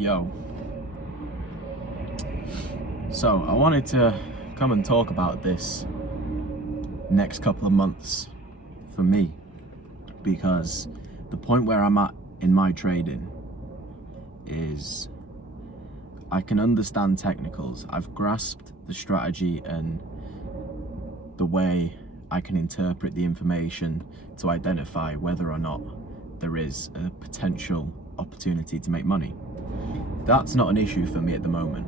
Yo. So, I wanted to come and talk about this next couple of months for me, because the point where I'm at in my trading is I can understand technicals. I've grasped the strategy and the way I can interpret the information to identify whether or not there is a potential opportunity to make money. That's not an issue for me at the moment.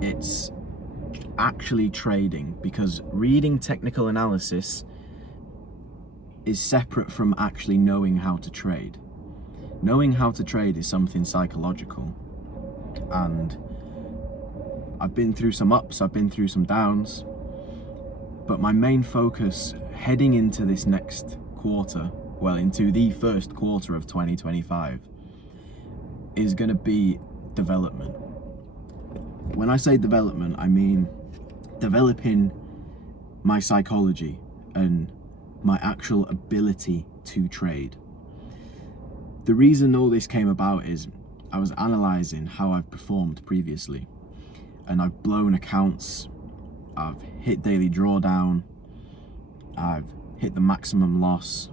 It's actually trading, because reading technical analysis is separate from actually knowing how to trade. Knowing how to trade is something psychological, and I've been through some ups, I've been through some downs, but my main focus heading into this next quarter, well, into the first quarter of 2025, is going to be development. When I say development, I mean developing my psychology and my actual ability to trade. The reason all this came about is I was analysing how I've performed previously, and I've blown accounts, I've hit daily drawdown, I've hit the maximum loss.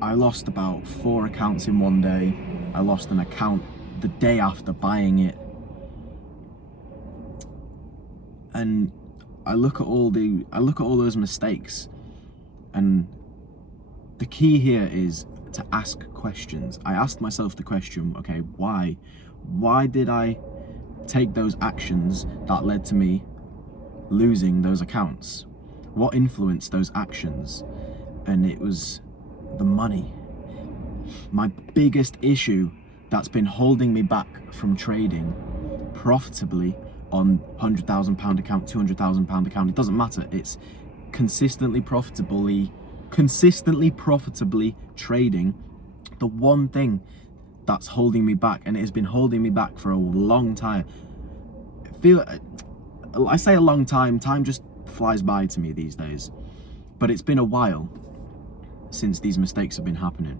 I lost about 4 accounts in one day. I lost an account the day after buying it. And I look at all those mistakes, and the key here is to ask questions. I asked myself the question, okay, why did I take those actions that led to me losing those accounts? What influenced those actions? And it was the money. My biggest issue that's been holding me back from trading profitably on £100,000 account, £200,000 account, it doesn't matter. It's consistently profitably trading. The one thing that's holding me back, and it has been holding me back for a long time. I say a long time, time just flies by to me these days, but it's been a while since these mistakes have been happening.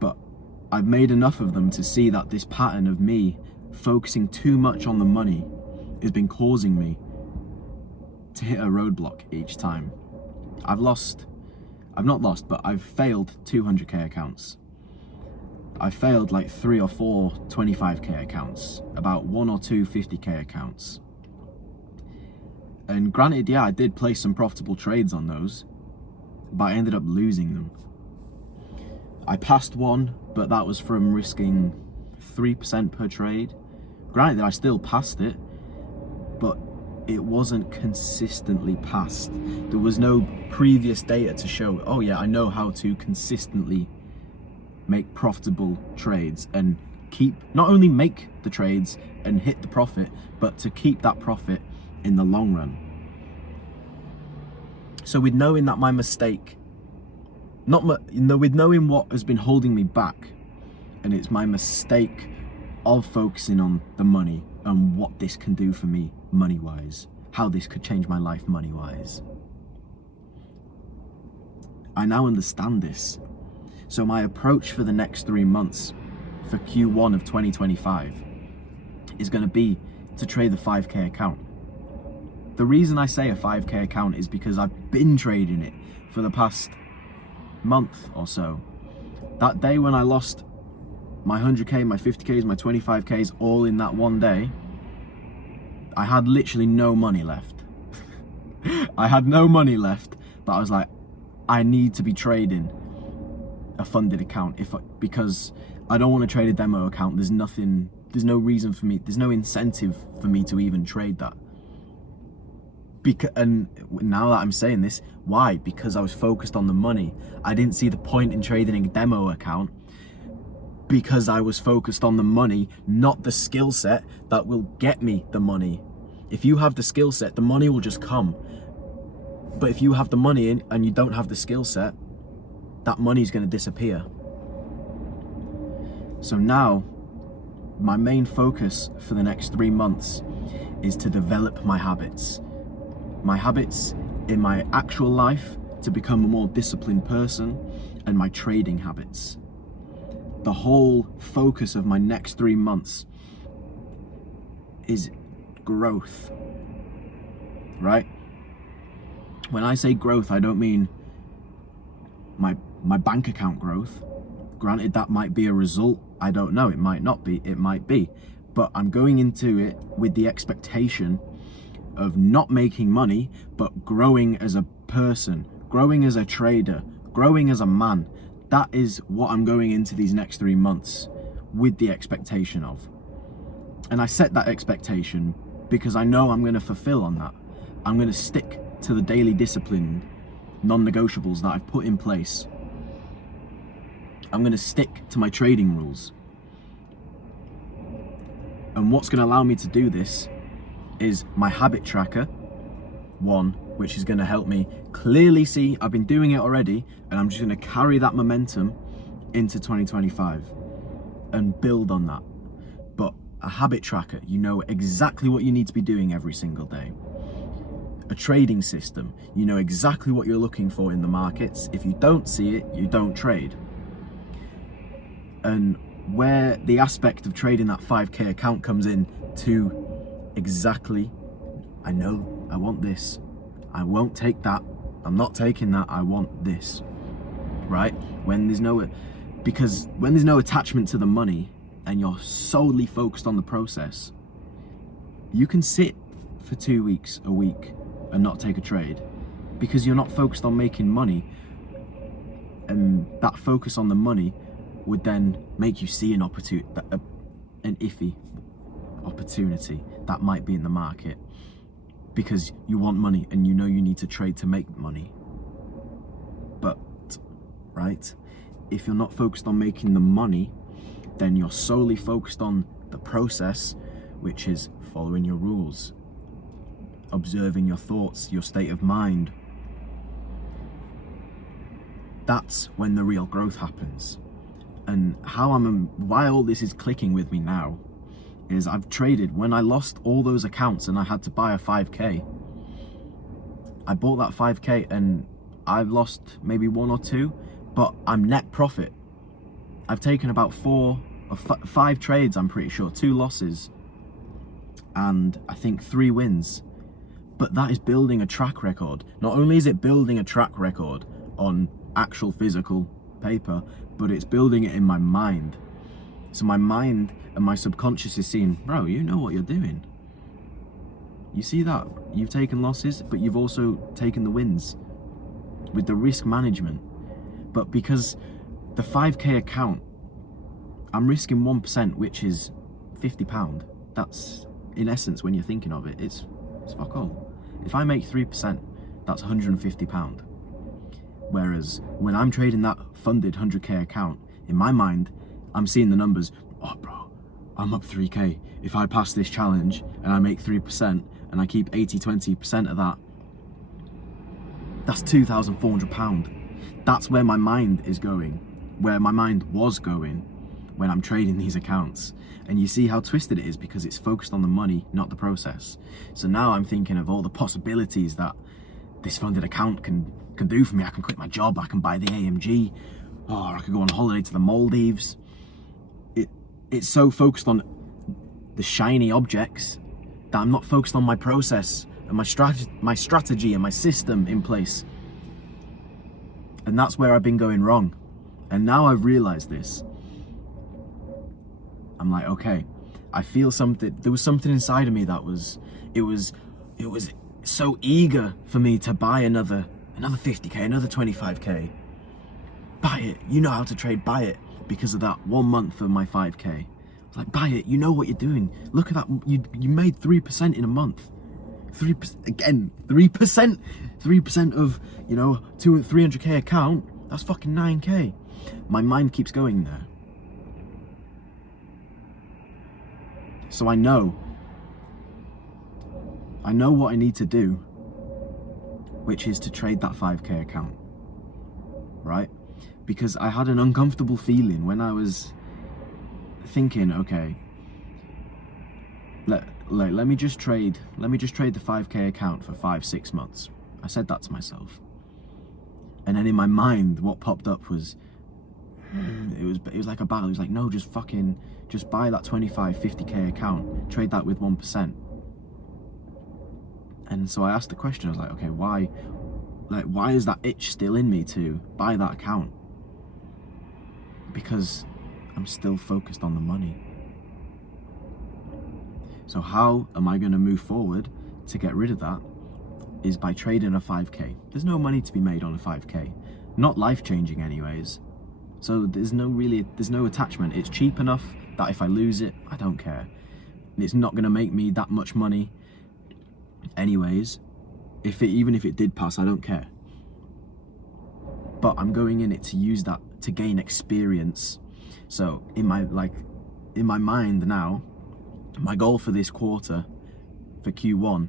But I've made enough of them to see that this pattern of me focusing too much on the money has been causing me to hit a roadblock each time. I've failed 200k accounts. I've failed like 3 or 4 25k accounts, about 1 or 2 50k accounts. And granted, yeah, I did place some profitable trades on those, but I ended up losing them. I passed one, but that was from risking 3% per trade. Granted, I still passed it, but it wasn't consistently passed. There was no previous data to show, oh yeah, I know how to consistently make profitable trades and not only make the trades and hit the profit, but to keep that profit in the long run. So with knowing that my mistake, with knowing what has been holding me back, and it's my mistake of focusing on the money and what this can do for me money-wise, how this could change my life money-wise, I now understand this. So my approach for the next 3 months, for Q1 of 2025, is going to be to trade the 5k account. The reason I say a 5k account is because I've been trading it for the past month or so. That day when I lost my 100k, my 50ks, my 25ks all in that one day, I had literally no money left. I had no money left, but I was like, I need to be trading a funded account because I don't want to trade a demo account. There's no reason for me, there's no incentive for me to even trade that. And now that I'm saying this, why? Because I was focused on the money. I didn't see the point in trading a demo account because I was focused on the money, not the skill set that will get me the money. If you have the skill set, the money will just come. But if you have the money and you don't have the skill set, that money is going to disappear. So now, my main focus for the next 3 months is to develop my habits. My habits in my actual life to become a more disciplined person and my trading habits. The whole focus of my next 3 months is growth, right? When I say growth, I don't mean my bank account growth. Granted, that might be a result. I don't know. It might not be. It might be. But I'm going into it with the expectation of not making money, but growing as a person, growing as a trader, growing as a man. That is what I'm going into these next 3 months with the expectation of. And I set that expectation because I know I'm going to fulfill on that. I'm going to stick to the daily discipline, non-negotiables that I've put in place. I'm going to stick to my trading rules. And what's going to allow me to do this is my habit tracker, one, which is going to help me clearly see I've been doing it already, and I'm just going to carry that momentum into 2025 and build on that. But a habit tracker, you know exactly what you need to be doing every single day. A trading system, you know exactly what you're looking for in the markets. If you don't see it, you don't trade. And where the aspect of trading that 5k account comes in to exactly, I know I want this, I won't take that, I'm not taking that, I want this, right? When there's no attachment to the money and you're solely focused on the process, you can sit for 2 weeks, a week and not take a trade because you're not focused on making money, and that focus on the money would then make you see an opportunity, an iffy opportunity that might be in the market, because you want money and you know you need to trade to make money. But, right, if you're not focused on making the money, then you're solely focused on the process, which is following your rules, observing your thoughts, your state of mind. That's when the real growth happens. And why all this is clicking with me now is I've traded, when I lost all those accounts and I had to buy a 5k, I bought that 5k and I've lost maybe 1 or 2, but I'm net profit. I've taken about 4 or 5 trades, I'm pretty sure, 2 losses and I think 3 wins. But that is building a track record. Not only is it building a track record on actual physical paper, but it's building it in my mind. So my mind and my subconscious is seeing, bro, you know what you're doing. You see that? You've taken losses, but you've also taken the wins with the risk management. But because the 5k account, I'm risking 1%, which is £50. That's, in essence, when you're thinking of it, it's fuck all. If I make 3%, that's £150. Whereas when I'm trading that funded 100k account, in my mind, I'm seeing the numbers. Oh, bro, I'm up 3k. If I pass this challenge and I make 3% and I keep 20% of that, that's £2,400. That's where my mind is going, where my mind was going when I'm trading these accounts. And you see how twisted it is because it's focused on the money, not the process. So now I'm thinking of all the possibilities that this funded account can do for me. I can quit my job, I can buy the AMG, or I could go on holiday to the Maldives. It's so focused on the shiny objects that I'm not focused on my process and my strategy and my system in place. And that's where I've been going wrong. And now I've realized this. I'm like, okay, I feel something. There was something inside of me that was so eager for me to buy another 50k, another 25k. Buy it. You know how to trade. Buy it. Because of that 1 month of my 5k. I was like, buy it. You know what you're doing. Look at that. You made 3% in a month. 3% again. 3%. 3% of 300k account. That's fucking 9k. My mind keeps going there. So I know what I need to do, which is to trade that 5k account, right? Because I had an uncomfortable feeling when I was thinking, okay, let me just trade the 5k account for 5-6 months. I said that to myself. And then in my mind, what popped up was, it was like a battle. It was like, no, just buy that 25, 50k account, trade that with 1%. And so I asked the question, I was like, okay, why is that itch still in me to buy that account? Because I'm still focused on the money. So how am I going to move forward to get rid of that? Is by trading a 5k. There's no money to be made on a 5k. Not life-changing anyways. So there's no attachment. It's cheap enough that if I lose it, I don't care. It's not going to make me that much money anyways. Even if it did pass, I don't care. But I'm going in it to use that to gain experience. So in my mind now, my goal for this quarter, for Q1,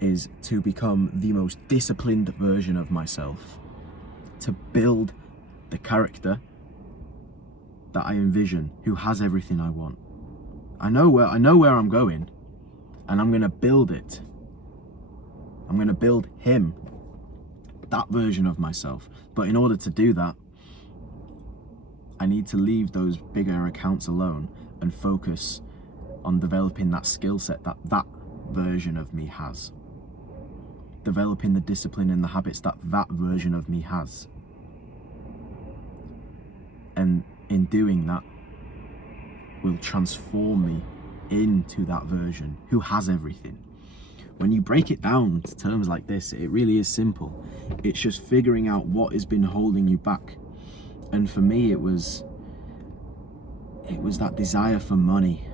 is to become the most disciplined version of myself, to build the character that I envision, who has everything I want. I know where I'm going, and I'm gonna build it. I'm gonna build him, that version of myself. But in order to do that, I need to leave those bigger accounts alone and focus on developing that skill set that version of me has. Developing the discipline and the habits that version of me has. And in doing that, will transform me into that version who has everything. When you break it down to terms like this, it really is simple. It's just figuring out what has been holding you back. And for me, it was that desire for money.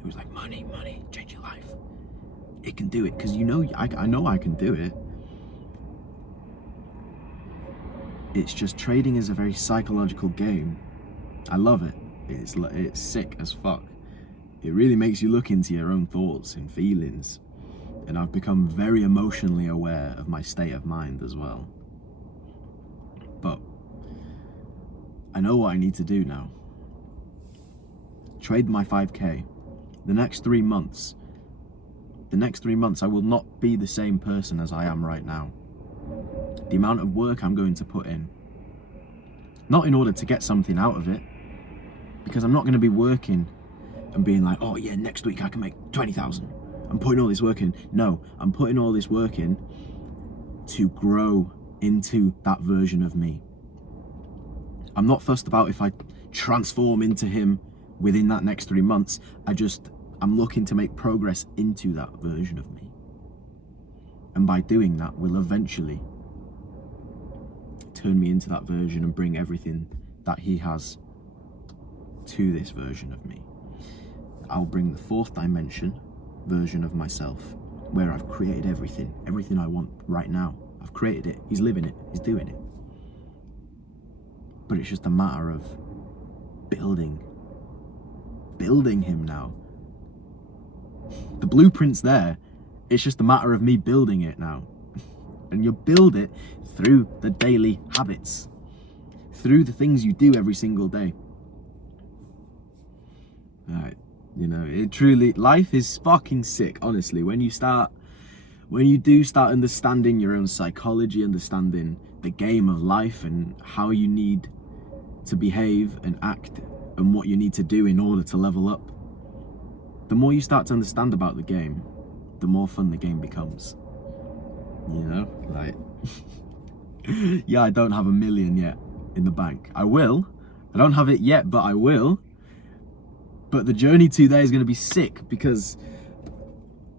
It was like, money, change your life. It can do it, because I know I can do it. It's just trading is a very psychological game. I love it. It's sick as fuck. It really makes you look into your own thoughts and feelings. And I've become very emotionally aware of my state of mind as well. But I know what I need to do now. Trade my 5k. The next 3 months, I will not be the same person as I am right now. The amount of work I'm going to put in, not in order to get something out of it, because I'm not going to be working and being like, oh yeah, next week I can make 20,000. I'm putting all this work in. No, I'm putting all this work in to grow into that version of me. I'm not fussed about if I transform into him within that next 3 months. I'm looking to make progress into that version of me. And by doing that, will eventually turn me into that version and bring everything that he has to this version of me. I'll bring the 4th dimension version of myself, where I've created everything I want right now. I've created it, he's living it, he's doing it. But it's just a matter of building him now. The blueprint's there, it's just a matter of me building it now. And you build it through the daily habits, through the things you do every single day. Life is fucking sick, honestly. When you do start understanding your own psychology, understanding the game of life and how you need to behave and act and what you need to do in order to level up, the more you start to understand about the game, the more fun the game becomes. Yeah, I don't have $1 million yet in the bank. I will. I don't have it yet, but I will. But the journey to there is going to be sick, because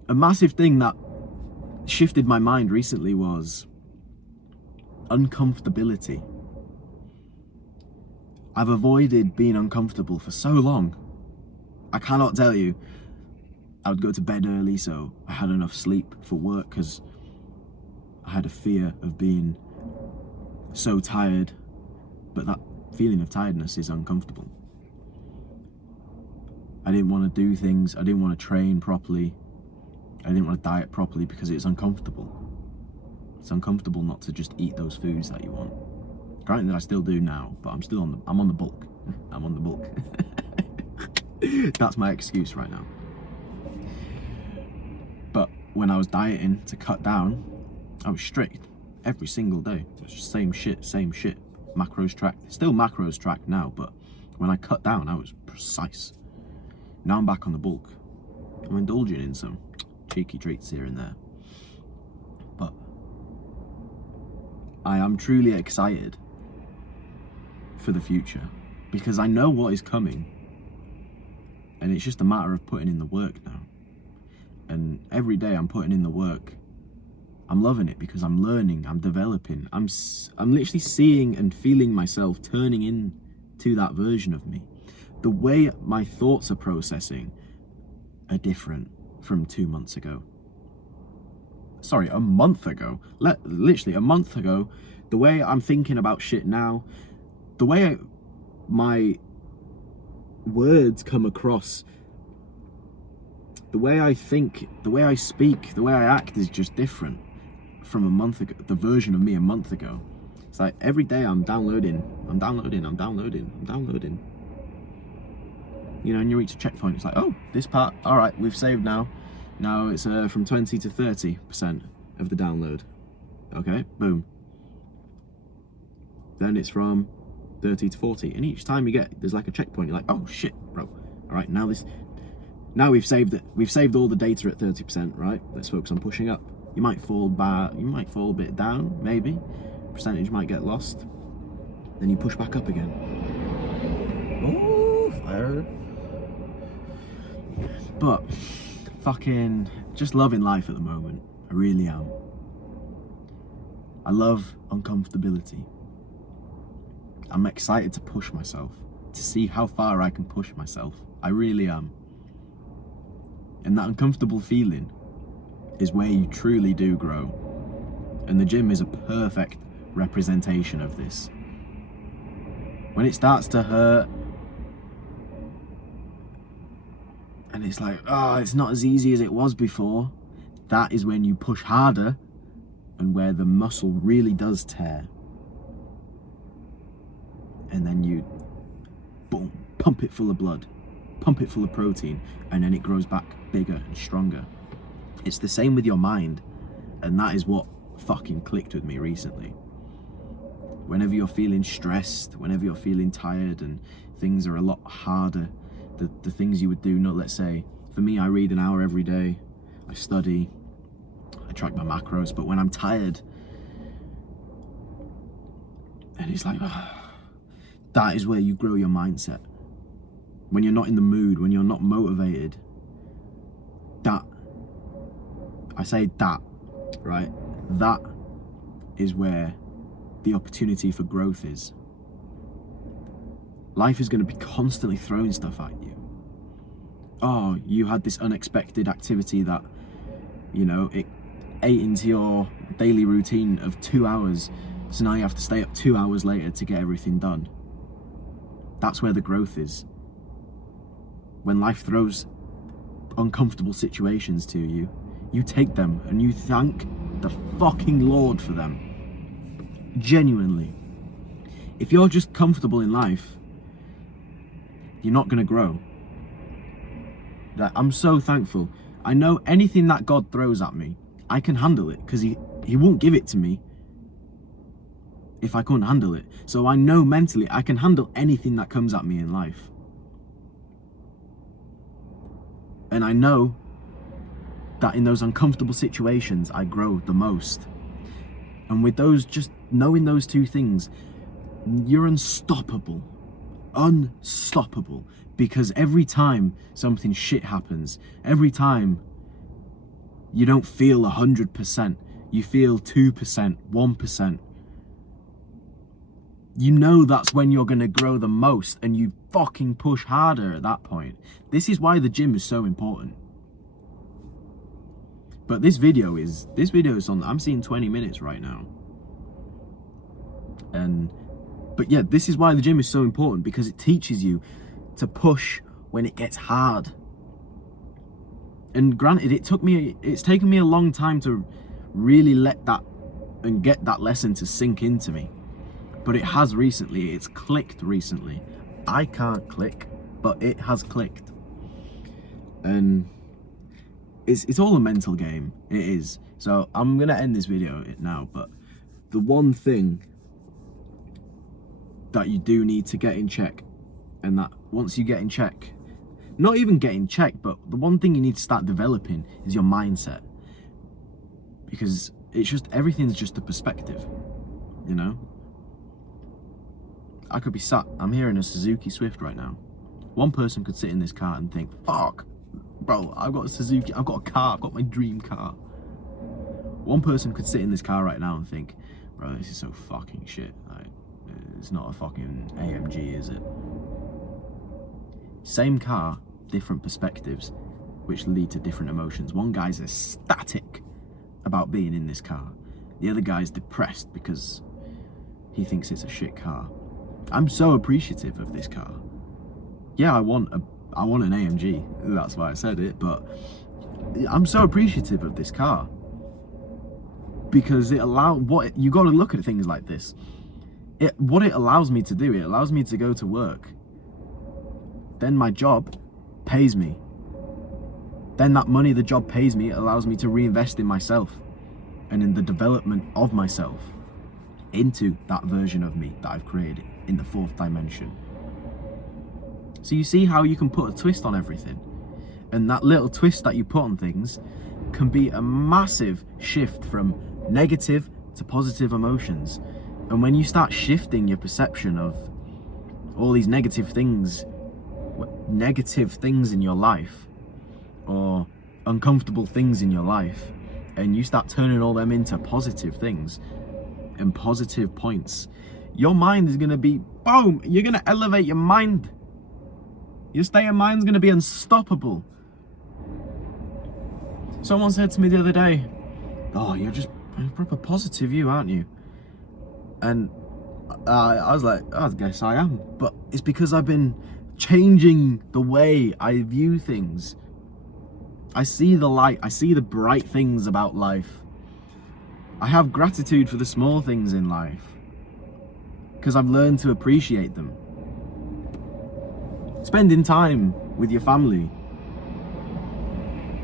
a massive thing that shifted my mind recently was uncomfortability. I've avoided being uncomfortable for so long. I cannot tell you. I would go to bed early so I had enough sleep for work, because I had a fear of being so tired, but that feeling of tiredness is uncomfortable. I didn't want to do things, I didn't want to train properly, I didn't want to diet properly because it's uncomfortable. It's uncomfortable not to just eat those foods that you want. Granted, I still do now, but I'm on the bulk. I'm on the bulk. That's my excuse right now. But when I was dieting to cut down, I was strict. every single day. It's just same shit. Macros tracked. Still macros tracked now, but when I cut down, I was precise. Now I'm back on the bulk. I'm indulging in some cheeky treats here and there. But I am truly excited for the future because I know what is coming. And it's just a matter of putting in the work now. And every day I'm putting in the work. I'm loving it because I'm learning, I'm developing. I'm literally seeing and feeling myself turning into that version of me. The way my thoughts are processing are different from 2 months ago. Sorry, a month ago. Literally a month ago, the way I'm thinking about shit now, the way my words come across, the way I think, the way I speak, the way I act is just different from a month ago, the version of me a month ago. It's like every day I'm downloading. You know, and you reach a checkpoint, it's like, oh, this part, all right, we've saved now. Now it's from 20 to 30% of the download. Okay, boom. Then it's from 30 to 40. And each time you get, there's like a checkpoint, you're like, oh shit, bro. All right, now we've saved it. We've saved all the data at 30%, right? Let's focus on pushing up. You might fall a bit down, maybe. Percentage might get lost. Then you push back up again. Oh, fire. But fucking just loving life at the moment. I really am. I love uncomfortability. I'm excited to push myself, to see how far I can push myself. I really am. And that uncomfortable feeling is where you truly do grow. And the gym is a perfect representation of this. When it starts to hurt, and it's like, oh, it's not as easy as it was before, that is when you push harder and where the muscle really does tear. And then you, boom, pump it full of blood, pump it full of protein, and then it grows back bigger and stronger. It's the same with your mind, and that is what fucking clicked with me recently. Whenever you're feeling stressed, whenever you're feeling tired and things are a lot harder, the things you would do, not, let's say, for me, I read an hour every day, I study, I track my macros, but when I'm tired, and it's like, that is where you grow your mindset. When you're not in the mood, when you're not motivated, right? That is where the opportunity for growth is. Life is going to be constantly throwing stuff at you. Oh, you had this unexpected activity that, you know, it ate into your daily routine of 2 hours, so now you have to stay up 2 hours later to get everything done. That's where the growth is. When life throws uncomfortable situations to you, you take them and you thank the fucking Lord for them. Genuinely. If you're just comfortable in life, you're not going to grow. I'm so thankful. I know anything that God throws at me, I can handle it, because he won't give it to me if I couldn't handle it. So I know mentally I can handle anything that comes at me in life. And I know that in those uncomfortable situations, I grow the most. And with those, just knowing those two things, you're unstoppable. Unstoppable. Because every time something shit happens, every time you don't feel 100%, you feel 2%, 1%, you know that's when you're going to grow the most, and you fucking push harder at that point. This is why the gym is so important. But this video is on, I'm seeing 20 minutes right now. But yeah, this is why the gym is so important, because it teaches you to push when it gets hard. And granted, it's taken me a long time to really let that and get that lesson to sink into me. But it has recently, it's clicked recently. I can't click, but it has clicked. And it's all a mental game, it is. So I'm gonna end this video now, but the one thing that you do need to get in check, and that once you get in check, not even get in check, but the one thing you need to start developing is your mindset. Because it's just, everything's just a perspective, you know? I could be sat, I'm here in a Suzuki Swift right now. One person could sit in this car and think, fuck, bro, I've got a Suzuki, I've got a car, I've got my dream car. One person could sit in this car right now and think, bro, this is so fucking shit. Like, it's not a fucking AMG, is it? Same car, different perspectives, which lead to different emotions. One guy's ecstatic about being in this car. The other guy's depressed because he thinks it's a shit car. I'm so appreciative of this car. Yeah, I want an AMG. That's why I said it, but I'm so appreciative of this car because you got to look at things like this. What it allows me to do, it allows me to go to work. Then my job pays me. Then that money the job pays me, it allows me to reinvest in myself and in the development of myself into that version of me that I've created in the fourth dimension. So you see how you can put a twist on everything, and that little twist that you put on things can be a massive shift from negative to positive emotions. And when you start shifting your perception of all these negative things in your life, or uncomfortable things in your life, and you start turning all them into positive things and positive points, your mind is going to be, boom, you're going to elevate your mind. Your state of mind's going to be unstoppable. Someone said to me the other day, oh, you're proper positive, you, aren't you? And I was like, I guess I am. But it's because I've been changing the way I view things. I see the light, I see the bright things about life. I have gratitude for the small things in life because I've learned to appreciate them. Spending time with your family.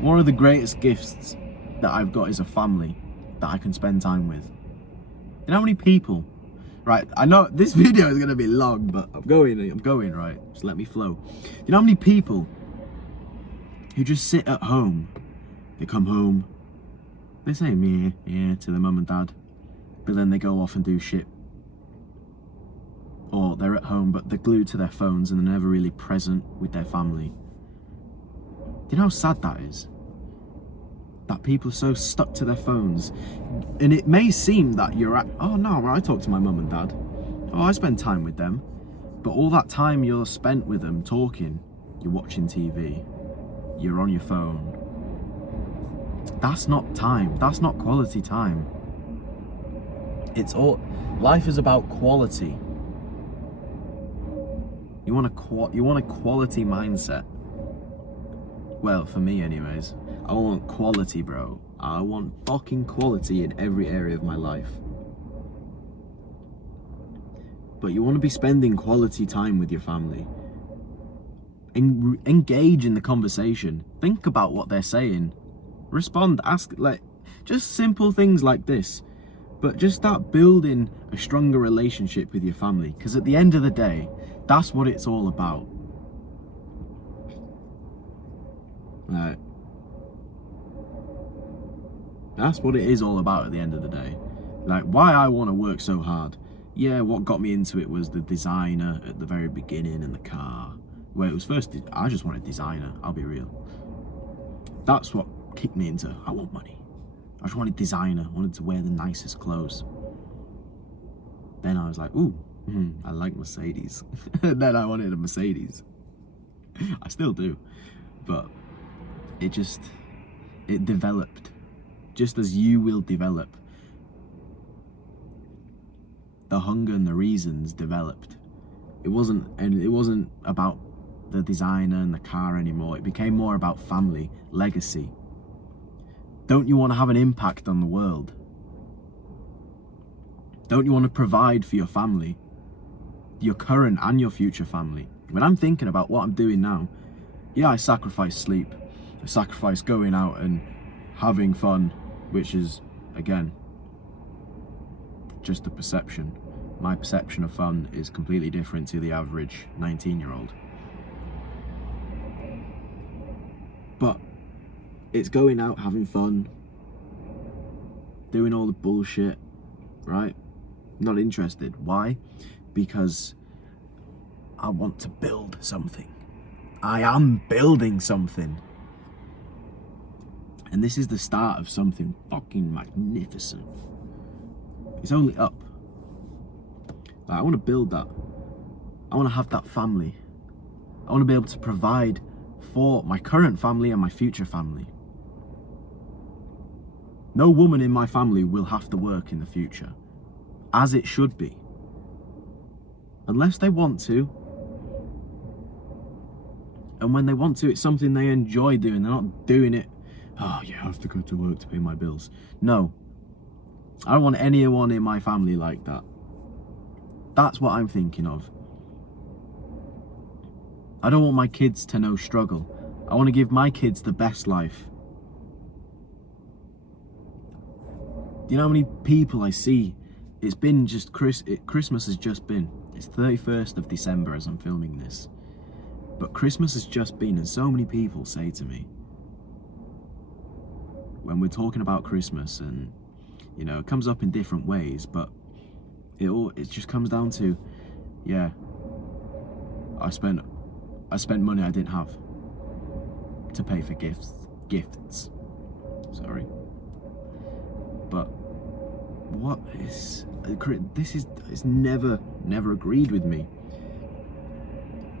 One of the greatest gifts that I've got is a family that I can spend time with. You know how many people, right, I know this video is going to be long, but I'm going, right, just let me flow. You know how many people who just sit at home, they come home, they say meh, yeah, to their mum and dad, but then they go off and do shit. Or they're at home, but they're glued to their phones and they're never really present with their family. Do you know how sad that is? That people are so stuck to their phones. And it may seem that you're at, oh no, I talk to my mum and dad. Oh, I spend time with them. But all that time you're spent with them talking, you're watching TV, you're on your phone. That's not time. That's not quality time. Life is about quality. You want a quality mindset. Well, for me anyways. I want quality, bro. I want fucking quality in every area of my life. But you want to be spending quality time with your family. Engage in the conversation. Think about what they're saying. Respond, ask, just simple things like this. But just start building a stronger relationship with your family. Because at the end of the day, that's what it's all about. Right. That's what it is all about at the end of the day. Like, why I want to work so hard. Yeah, what got me into it was the designer at the very beginning and the car. Where it was first, I just wanted designer, I'll be real. That's what kicked me into, I want money. I just wanted designer, I wanted to wear the nicest clothes. Then I was like, ooh, I like Mercedes. Then I wanted a Mercedes. I still do. But it developed. Just as you will develop. The hunger and the reasons developed. It wasn't about the designer and the car anymore. It became more about family, legacy. Don't you want to have an impact on the world? Don't you want to provide for your family? Your current and your future family? When I'm thinking about what I'm doing now, yeah, I sacrifice sleep. I sacrifice going out and having fun, which is, again, just the perception. My perception of fun is completely different to the average 19-year-old. But it's going out, having fun, doing all the bullshit, right? Not interested. Why? Because I want to build something. I am building something. And this is the start of something fucking magnificent. It's only up. Like, I want to build that. I want to have that family. I want to be able to provide for my current family and my future family. No woman in my family will have to work in the future, as it should be. Unless they want to. And when they want to, it's something they enjoy doing. They're not doing it, oh yeah, I have to go to work to pay my bills. No. I don't want anyone in my family like that. That's what I'm thinking of. I don't want my kids to know struggle. I want to give my kids the best life. Do you know how many people I see? It's been just Christmas has just been. It's 31st of December as I'm filming this. But Christmas has just been, and so many people say to me, when we're talking about Christmas, and you know, it comes up in different ways, but it just comes down to, yeah, I spent money I didn't have to pay for gifts. Sorry. But what is it's never agreed with me.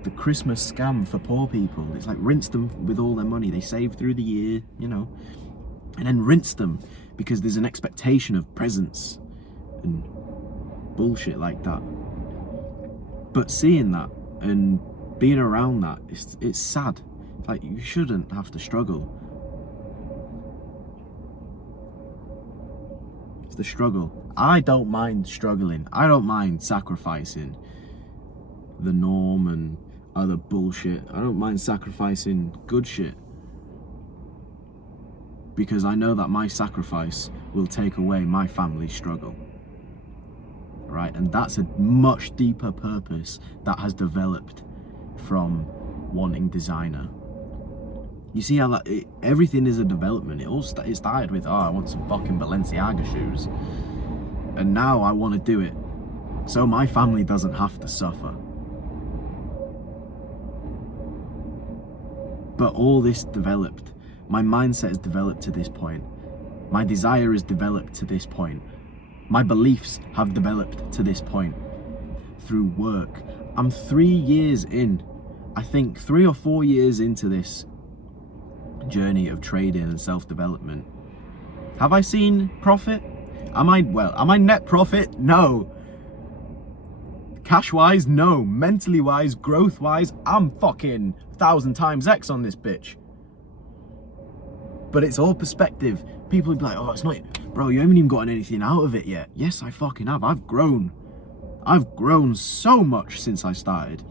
The Christmas scam for poor people. It's like rinse them with all their money they save through the year, you know, and then rinse them because there's an expectation of presents and bullshit like that. But seeing that and being around that, it's sad. Like, you shouldn't have to struggle. It's the struggle. I don't mind struggling. I don't mind sacrificing the norm and other bullshit. I don't mind sacrificing good shit. Because I know that my sacrifice will take away my family's struggle. Right? And that's a much deeper purpose that has developed from wanting designer. You see how everything is a development. It started with, oh, I want some fucking Balenciaga shoes. And now I want to do it so my family doesn't have to suffer. But all this developed. My mindset is developed to this point. My desire is developed to this point. My beliefs have developed to this point through work. I'm 3 years in, I think 3 or 4 years into this journey of trading and self-development. Have I seen profit? Am I net profit? No. Cash-wise, no. Mentally-wise, growth-wise, I'm fucking 1,000 times X on this bitch. But it's all perspective. People would be like, oh, it's not, bro, you haven't even gotten anything out of it yet. Yes, I fucking have. I've grown. I've grown so much since I started.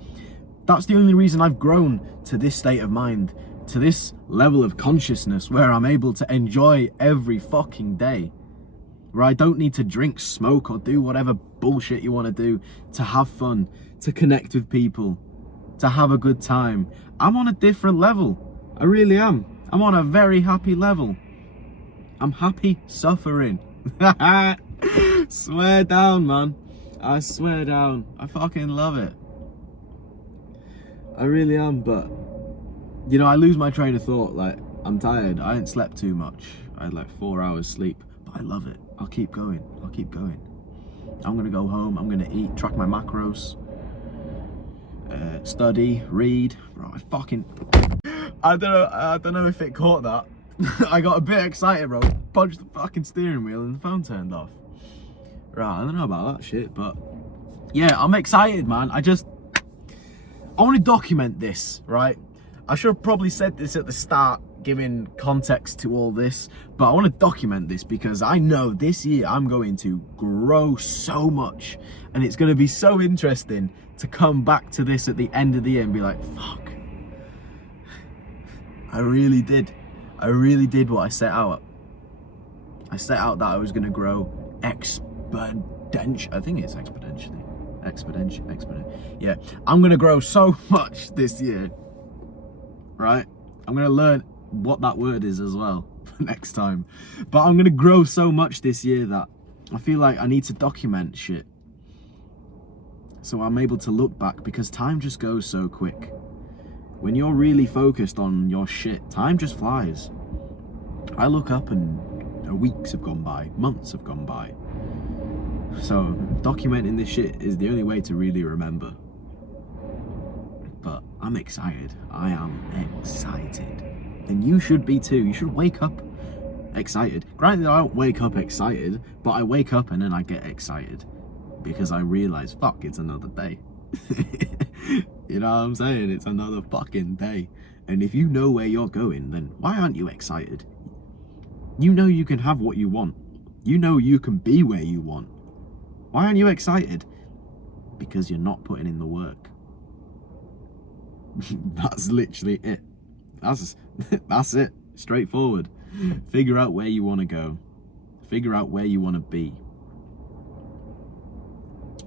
That's the only reason I've grown to this state of mind, to this level of consciousness where I'm able to enjoy every fucking day. Where I don't need to drink, smoke, or do whatever bullshit you want to do to have fun, to connect with people, to have a good time. I'm on a different level. I really am. I'm on a very happy level. I'm happy suffering. Swear down, man. I swear down. I fucking love it. I really am, but you know, I lose my train of thought. Like, I'm tired. I ain't slept too much. I had like 4 hours sleep, but I love it. I'll keep going. I'll keep going. I'm gonna go home. I'm gonna eat, track my macros, study, read. Bro, I don't know if it caught that. I got a bit excited, bro. Punched the fucking steering wheel and the phone turned off. Right, I don't know about that shit, but yeah, I'm excited, man. I want to document this, right? I should have probably said this at the start, giving context to all this, but I want to document this because I know this year I'm going to grow so much, and it's going to be so interesting to come back to this at the end of the year and be like, fuck, I really did what I set out. I set out that I was going to grow exponentially. exponential. I think it's exponentially. Yeah, I'm gonna grow so much this year. Right? I'm gonna learn what that word is as well for next time. But I'm gonna grow so much this year that I feel like I need to document shit. So I'm able to look back, because time just goes so quick. When you're really focused on your shit, time just flies. I look up and weeks have gone by, months have gone by. So documenting this shit is the only way to really remember. But I'm excited. I am excited. And you should be too. You should wake up excited. Granted, I don't wake up excited, but I wake up and then I get excited because I realize, fuck, it's another day. You know what I'm saying? It's another fucking day. And if you know where you're going, then why aren't you excited? You know you can have what you want. You know you can be where you want. Why aren't you excited? Because you're not putting in the work. That's literally it. That's it. Straightforward. Figure out where you want to go. Figure out where you want to be.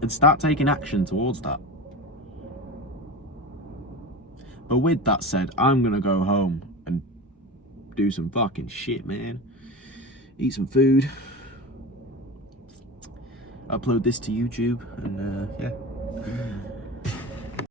And start taking action towards that. But with that said, I'm going to go home and do some fucking shit, man. Eat some food. Upload this to YouTube and yeah.